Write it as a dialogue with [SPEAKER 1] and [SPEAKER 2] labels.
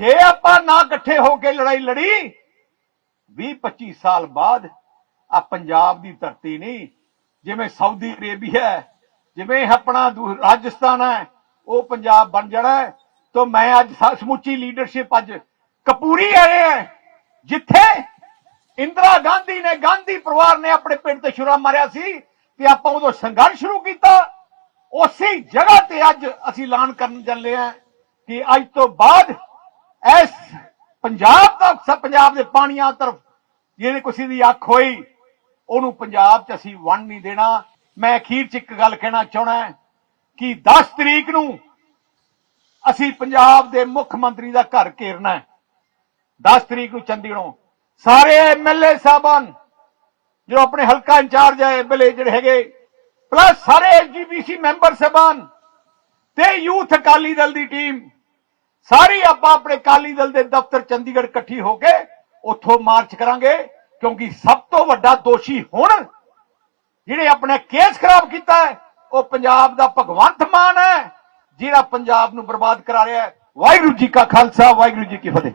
[SPEAKER 1] ਜੇ ਆਪਾਂ ਨਾ ਇਕੱਠੇ ਹੋ ਕੇ ਲੜਾਈ ਲੜੀ 20 25 ਸਾਲ ਬਾਅਦ ਆ ਪੰਜਾਬ ਦੀ ਧਰਤੀ ਨਹੀਂ ਜਿਵੇਂ ਸਾਊਦੀ ਅਰੇਬੀਆ ਹੈ, ਜਿਵੇਂ ਆਪਣਾ ਰਾਜਸਥਾਨ ਹੈ ਉਹ ਪੰਜਾਬ ਬਣ ਜਾਣਾ ਤਾਂ ਮੈਂ ਅੱਜ ਸਮੁੱਚੀ ਲੀਡਰਸ਼ਿਪ ਅੱਜ ਕਪੂਰੀ ਆਏ ਹੈ ਜਿੱਥੇ ਇੰਦਰਾ ਗਾਂਧੀ ਨੇ ਗਾਂਧੀ ਪਰਿਵਾਰ ਨੇ ਆਪਣੇ ਪਿੰਡ ਤੇ ਛੁਰਾ ਮਾਰਿਆ ਸੀ ਤੇ ਆਪਾਂ ਉਦੋਂ ਸੰਘਰਸ਼ ਸ਼ੁਰੂ ਕੀਤਾ ਉਸੇ ਜਗ੍ਹਾ ਤੇ ਅੱਜ ਅਸੀਂ ਐਲਾਨ ਕਰਨ ਚੱਲੇ ਆ ਕਿ ਅੱਜ ਤੋਂ ਬਾਅਦ ਇਸ ਪੰਜਾਬ ਦਾ ਸ- ਪੰਜਾਬ ਦੇ ਪਾਣੀਆਂ ਤਰਫ ਜਿਹਨੇ ਕਿਸੇ ਦੀ ਅੱਖ ਹੋਈ, ਉਹਨੂੰ ਪੰਜਾਬ 'ਚ ਅਸੀਂ ਵੰਡ ਨਹੀਂ ਦੇਣਾ। ਮੈਂ ਅਖੀਰ 'ਚ ਇੱਕ ਗੱਲ ਕਹਿਣਾ ਚਾਹਣਾ ਕਿ 10 ਤਰੀਕ ਨੂੰ ਅਸੀਂ ਪੰਜਾਬ ਦੇ ਮੁੱਖ ਮੰਤਰੀ ਦਾ ਘਰ ਘੇਰਨਾ ਹੈ। 10 ਤਰੀਕ ਨੂੰ ਚੰਡੀਗੜ੍ਹੋਂ ਸਾਰੇ ਐਮਐਲਏ ਸਾਹਿਬਾਨ, ਜੋ ਆਪਣੇ ਹਲਕਾ ਇੰਚਾਰਜ ਹੈ ਐਮਐਲਏ ਜਿਹੜੇ ਹੈਗੇ ਪਲੱਸ ਸਾਰੇ ਐਸਜੀਪੀਸੀ ਮੈਂਬਰ ਸਾਹਿਬਾਨ ਤੇ ਯੂਥ ਅਕਾਲੀ ਦਲ ਦੀ ਟੀਮ ਸਾਰੀ ਆਪਾਂ ਆਪਣੇ ਅਕਾਲੀ ਦਲ ਦੇ ਦਫ਼ਤਰ ਚੰਡੀਗੜ੍ਹ ਇਕੱਠੀ ਹੋ ਕੇ ਉੱਥੋਂ ਮਾਰਚ ਕਰਾਂਗੇ, ਕਿਉਂਕਿ ਸਭ ਤੋਂ ਵੱਡਾ ਦੋਸ਼ੀ ਹੁਣ ਜਿਹੜੇ ਆਪਣੇ ਕੇਸ ਖਰਾਬ ਕੀਤਾ ਹੈ, ਉਹ ਪੰਜਾਬ ਦਾ ਭਗਵੰਤ ਮਾਨ ਹੈ, ਜਿਹੜਾ ਪੰਜਾਬ ਨੂੰ ਬਰਬਾਦ ਕਰਾ ਰਿਹਾ ਹੈ। ਵਾਹਿਗੁਰੂ ਜੀ ਕਾ ਖਾਲਸਾ, ਵਾਹਿਗੁਰੂ ਜੀ ਕੀ ਫਤਿਹ।